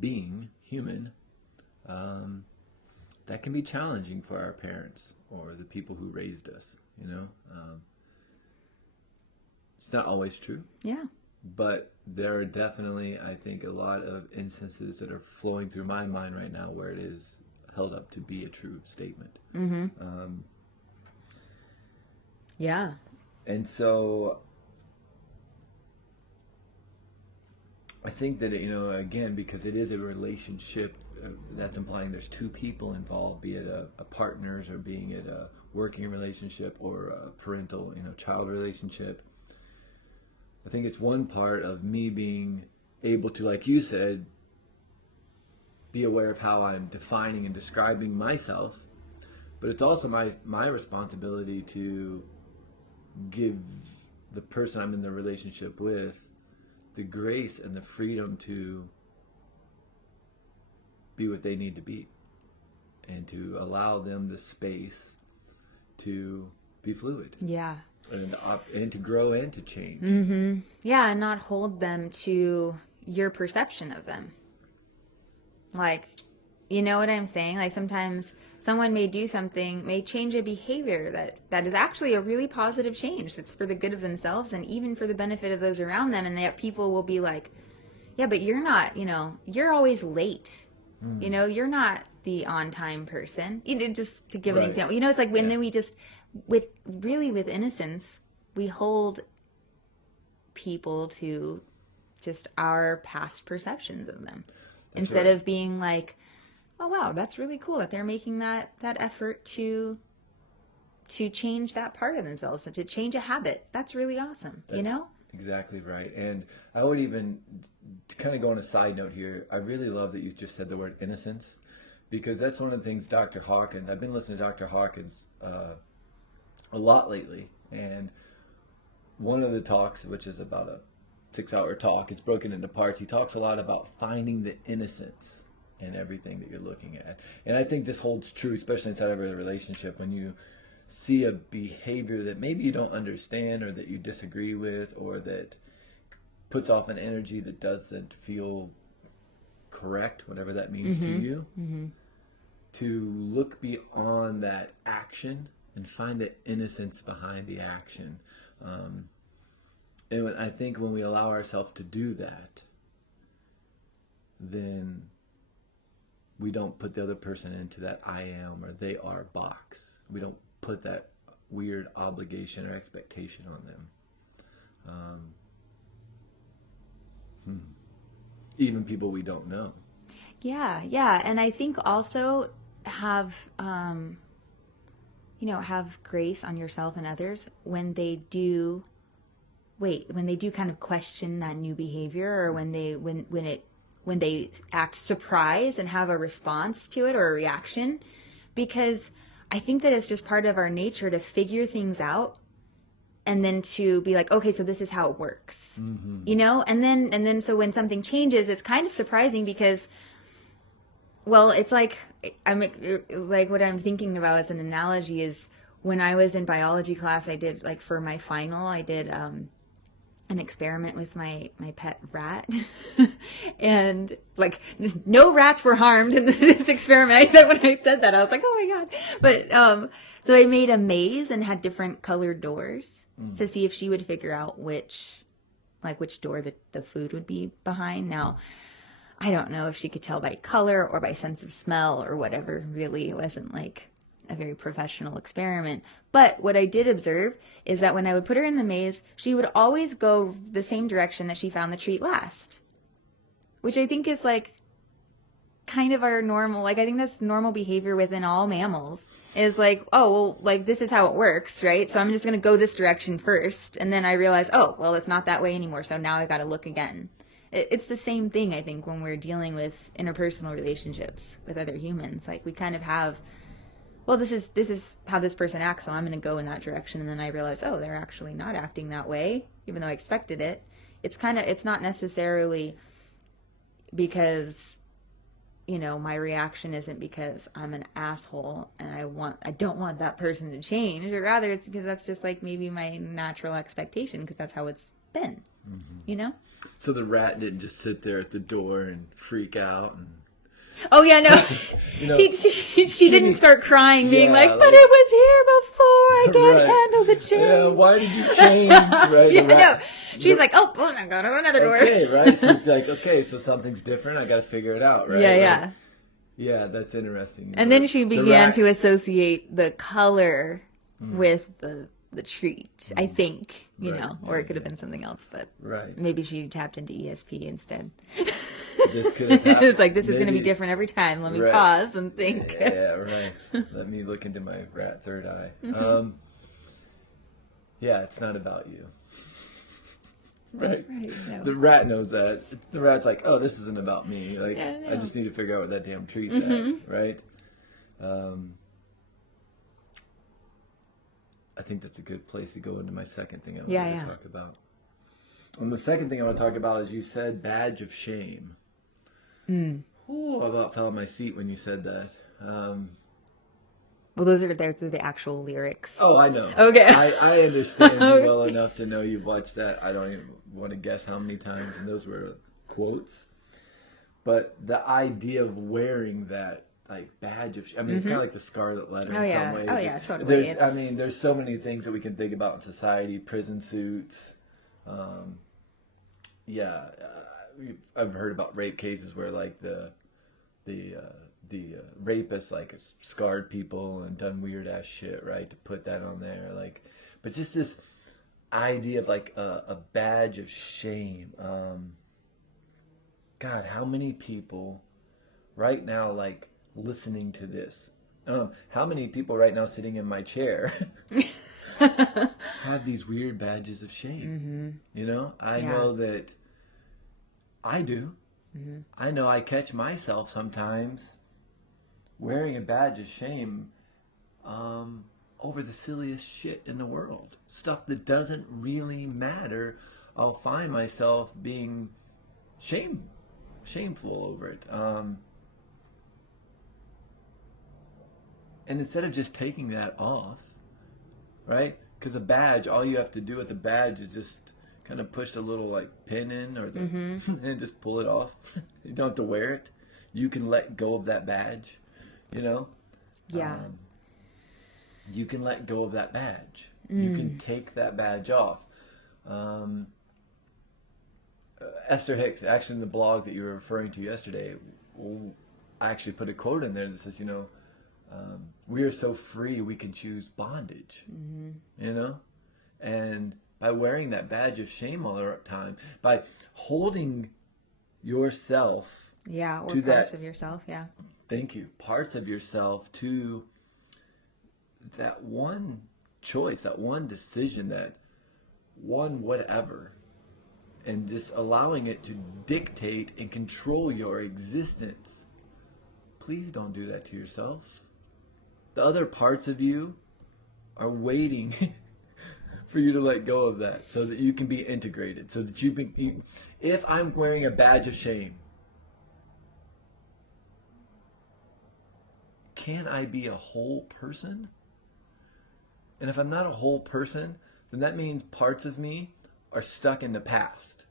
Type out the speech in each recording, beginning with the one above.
being human, that can be challenging for our parents or the people who raised us, you know. It's not always true. Yeah. But there are definitely, I think, a lot of instances that are flowing through my mind right now where it is held up to be a true statement. Mm-hmm. Yeah. And so I think that, you know, again, because it is a relationship, that's implying there's two people involved, be it a partners or being it a working relationship or a parental, you know, child relationship. I think it's one part of me being able to, like you said, be aware of how I'm defining and describing myself, but it's also my responsibility to give the person I'm in the relationship with the grace and the freedom to be what they need to be and to allow them the space to be fluid. Yeah. And to grow and to change. Mm-hmm. Yeah, and not hold them to your perception of them. Like, you know what I'm saying? Like sometimes someone may do something, may change a behavior that is actually a really positive change. That's for the good of themselves and even for the benefit of those around them. And that people will be like, yeah, but you're not, you know, you're always late. You know, you're not the on-time person. You know, just to give an example. You know, it's like when then we just, with innocence, we hold people to just our past perceptions of them. That's instead of being like, oh wow, that's really cool that they're making that effort to change that part of themselves and to change a habit. That's really awesome. That's, you know? Exactly right. And I would even, to kind of go on a side note here, I really love that you just said the word innocence, because that's one of the things Dr. Hawkins, I've been listening to Dr. Hawkins a lot lately, and one of the talks, which is about a 6-hour talk, it's broken into parts. He talks a lot about finding the innocence in everything that you're looking at. And I think this holds true, especially inside of a relationship, when you see a behavior that maybe you don't understand or that you disagree with or that puts off an energy that doesn't feel correct, whatever that means to you, to look beyond that action and find the innocence behind the action. And I think when we allow ourselves to do that, then we don't put the other person into that I am or they are box. We don't put that weird obligation or expectation on them. Even people we don't know. Yeah, yeah. And I think also have, have grace on yourself and others when they do kind of question that new behavior, or when they act surprised and have a response to it or a reaction, because I think that it's just part of our nature to figure things out and then to be like, okay, so this is how it works, you know? And then so when something changes, it's kind of surprising because, well, it's like, what I'm thinking about as an analogy is when I was in biology class, I did, like, for my final, I did, an experiment with my pet rat. And like no rats were harmed in this experiment. I said, when I said that, I was like, oh my God. But, so I made a maze and had different colored doors to see if she would figure out which door the food would be behind. Now, I don't know if she could tell by color or by sense of smell or whatever. Really, it wasn't like a very professional experiment. But what I did observe is that when I would put her in the maze, she would always go the same direction that she found the treat last. Which I think is like kind of our normal, like I think that's normal behavior within all mammals. Is like, oh, well, like this is how it works, right? So I'm just going to go this direction first. And then I realize, oh, well, it's not that way anymore. So now I got to look again. It's the same thing, I think, when we're dealing with interpersonal relationships with other humans. Like we kind of have, well, this is how this person acts, so I'm going to go in that direction. And then I realize, oh, they're actually not acting that way, even though I expected it. It's not necessarily because, you know, my reaction isn't because I'm an asshole and I don't want that person to change, or rather it's because that's just like maybe my natural expectation because that's how it's been, you know? So the rat didn't just sit there at the door and freak out and Oh yeah, no. you know, She didn't start crying, being Yeah, like, like- "But it was here before. I can't Right. handle the change." Yeah, why did you change? Right? Yeah, The rat- no. She's like, "Oh, well, I got another door." okay, right? She's like, okay, so something's different. I got to figure it out, right? Yeah, Like, yeah. yeah, that's interesting. And then she The began rat- to associate the color with the treat. I think, you Right, know, or yeah, it could have been something else, but Right. maybe she tapped into ESP instead. This could have happened. It's like, this is going to be Maybe- different every time. Let me Right. pause and think. Yeah, right. Let me look into my rat third eye. Yeah, it's not about you. Right. Right, no. The rat knows that. The rat's like, oh, this isn't about me. Like, Yeah, I I know. just need to figure out where that damn treat's at, right? I think that's a good place to go into my second thing I wanted Yeah, yeah. to talk about. And the second thing I want to talk about is you said badge of shame. Ooh, I about fell on my seat when you said that. Well, those are the actual lyrics. Oh, I know. Okay. I understand you well enough to know you've watched that. I don't even want to guess how many times, and those were quotes. But the idea of wearing that like badge of, I mean, it's kind of like the Scarlet Letter Oh, in yeah. some ways. Oh, yeah, totally. There's, It's- I mean, there's so many things that we can think about in society. Prison suits. I've heard about rape cases where like the rapist like has scarred people and done weird ass shit, right? To put that on there, like, but just this idea of like a badge of shame. God, how many people right now like listening to this? How many people right now sitting in my chair have these weird badges of shame? You know, I Yeah. know that I do. I know I catch myself sometimes wearing a badge of shame over the silliest shit in the world. Stuff that doesn't really matter. I'll find myself being shameful over it. And instead of just taking that off, right? Because a badge, all you have to do with the badge is just kind of push the little like pin in or the and just pull it off. You don't have to wear it. You can let go of that badge, you know? Yeah. You can let go of that badge. You can take that badge off. Esther Hicks, actually in the blog that you were referring to yesterday, I actually put a quote in there that says, you know, we are so free we can choose bondage, you know? And by wearing that badge of shame all the time, by holding yourself, Yeah, or to parts that- of yourself, yeah. thank you, parts of yourself to that one choice, that one decision, that one whatever, and just allowing it to dictate and control your existence. Please don't do that to yourself. The other parts of you are waiting for you to let go of that so that you can be integrated, so that if I'm wearing a badge of shame, can I be a whole person? And if I'm not a whole person, then that means parts of me are stuck in the past.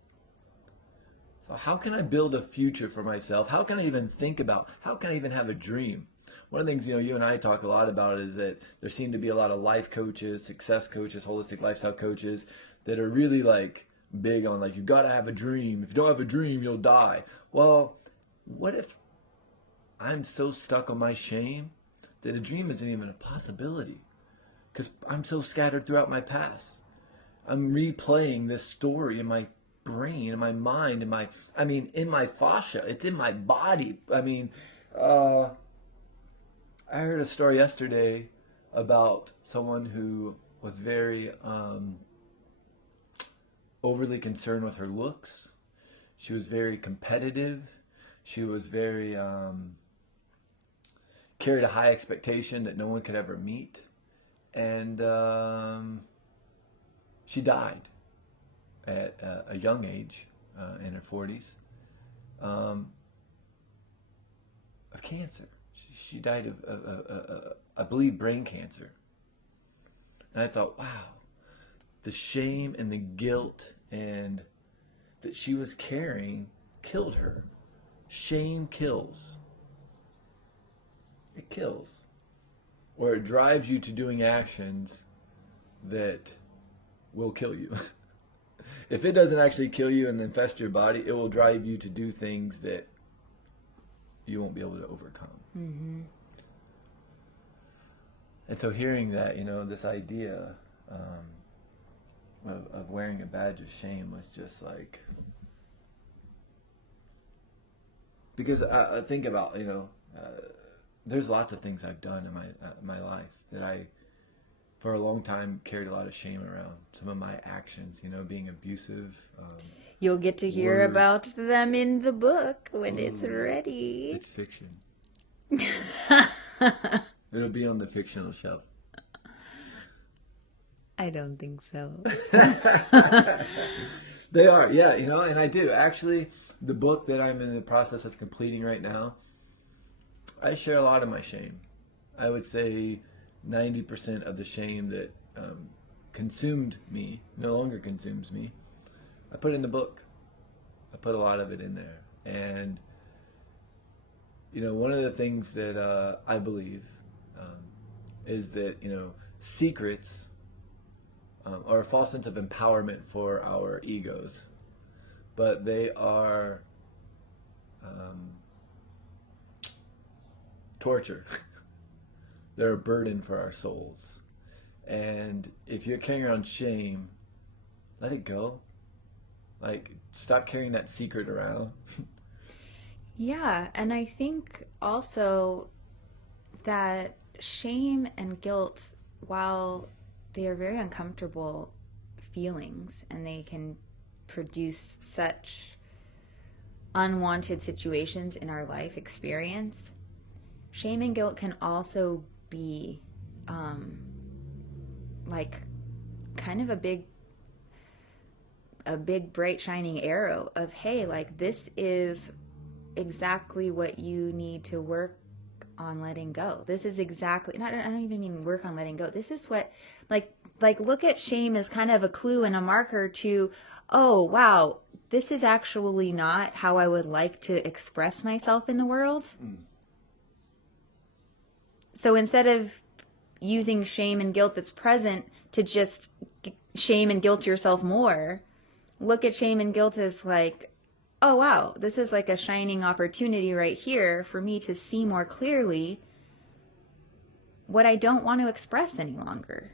So how can I build a future for myself? How can I even think about, how can I even have a dream? One of the things, you know, you and I talk a lot about is that there seem to be a lot of life coaches, success coaches, holistic lifestyle coaches that are really like big on like, you got to have a dream. If you don't have a dream, you'll die. Well, what if I'm so stuck on my shame that a dream isn't even a possibility? Because I'm so scattered throughout my past. I'm replaying this story in my brain, in my mind, in my fascia. It's in my body. I heard a story yesterday about someone who was very overly concerned with her looks. She was very competitive. She was very carried a high expectation that no one could ever meet. And she died at a young age, in her 40s, of cancer. She died of I believe, brain cancer. And I thought, wow, the shame and the guilt and that she was carrying killed her. Shame kills. It kills. Or it drives you to doing actions that will kill you. If it doesn't actually kill you and infest your body, it will drive you to do things that you won't be able to overcome. Mm-hmm. And so hearing that, this idea of wearing a badge of shame was just like, because I think about, there's lots of things I've done in my life that I, for a long time, carried a lot of shame around. Some of my actions, being abusive. You'll get to hear about them in the book when it's ready. It's fiction. It'll be on the fictional shelf. I don't think so. They are, yeah, and I do. Actually, the book that I'm in the process of completing right now, I share a lot of my shame. I would say 90% of the shame that consumed me no longer consumes me. I put it in the book. I put a lot of it in there. And, one of the things that I believe is that, secrets are a false sense of empowerment for our egos. But they are torture. They're a burden for our souls. And if you're carrying around shame, let it go. Like, stop carrying that secret around. Yeah, and I think also that shame and guilt, while they are very uncomfortable feelings and they can produce such unwanted situations in our life experience, shame and guilt can also be like kind of a big bright shining arrow of, hey, like, this is exactly what you need to work on letting go. This is exactly, I don't even mean work on letting go. This is what, like look at shame as kind of a clue and a marker to, oh wow, this is actually not how I would like to express myself in the world. So instead of using shame and guilt that's present to just shame and guilt yourself more, look at shame and guilt as like, oh wow, this is like a shining opportunity right here for me to see more clearly what I don't want to express any longer.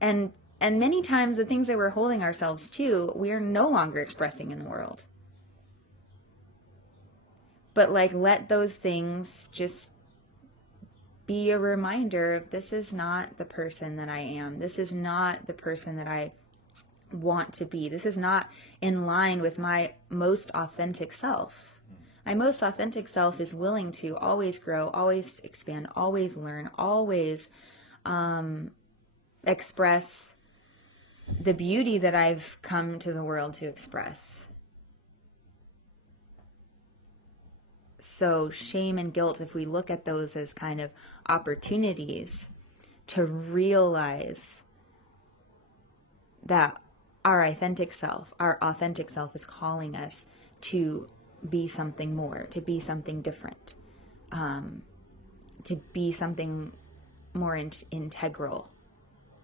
And many times the things that we're holding ourselves to, we're no longer expressing in the world. But like, let those things just be a reminder of, this is not the person that I am. This is not the person that I want to be. This is not in line with my most authentic self. My most authentic self is willing to always grow, always expand, always learn, always express the beauty that I've come to the world to express. So shame and guilt, if we look at those as kind of opportunities to realize that our authentic self is calling us to be something more, to be something different, to be something more integral,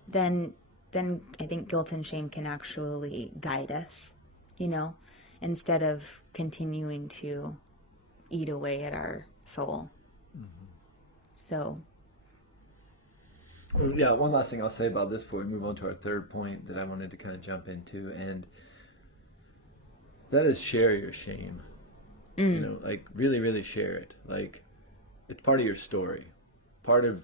then I think guilt and shame can actually guide us, instead of continuing to eat away at our soul. Mm-hmm. So. Yeah, one last thing I'll say about this before we move on to our third point that I wanted to kind of jump into, and that is share your shame. Like really, really share it. Like, it's part of your story. Part of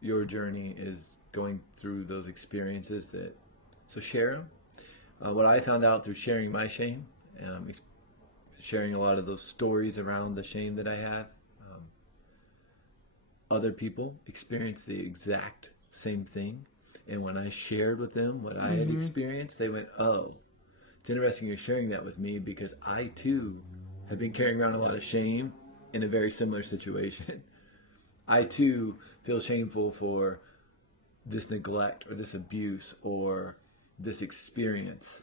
your journey is going through those experiences so share them. What I found out through sharing my shame, sharing a lot of those stories around the shame that I have, other people experienced the exact same thing. And when I shared with them what I had experienced, they went, oh, it's interesting you're sharing that with me, because I too have been carrying around a lot of shame in a very similar situation. I too feel shameful for this neglect or this abuse or this experience.